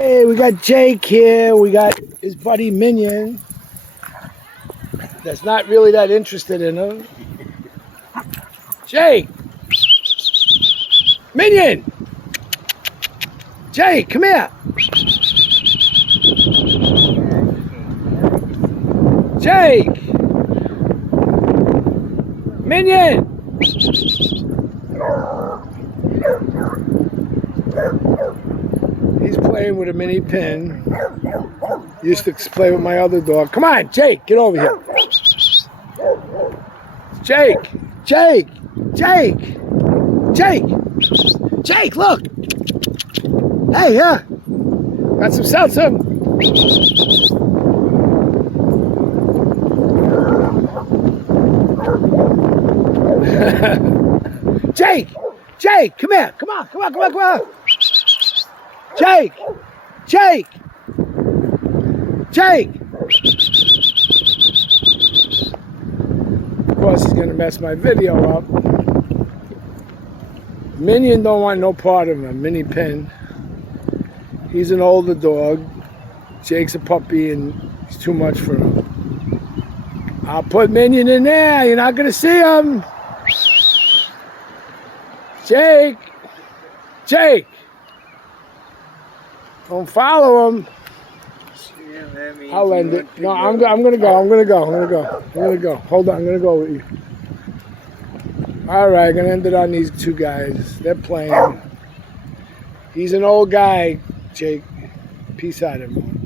Hey, we got Jake here. We got his buddy Minion. That's not really that interested in him. Jake! Minion! Jake, come here! Jake! Minion! He's playing with a mini pin. Used to play with my other dog. Come on, Jake, get over here. Jake! Jake! Jake! Jake! Jake, look! Hey, yeah! Got some seltzer. Jake! Jake, come here! Come on, come on, come on, come on! Jake! Jake! Jake! Of course, he's gonna mess my video up. Minion don't want no part of him. Mini Pin. He's an older dog. Jake's a puppy, and he's too much for him. I'll put Minion in there. You're not gonna see him. Jake! Jake! Don't follow him. I'll end it. No, I'm gonna go. Hold on, I'm gonna go with you. All right, I'm gonna end it on these two guys. They're playing. He's an old guy, Jake. Peace out, everyone.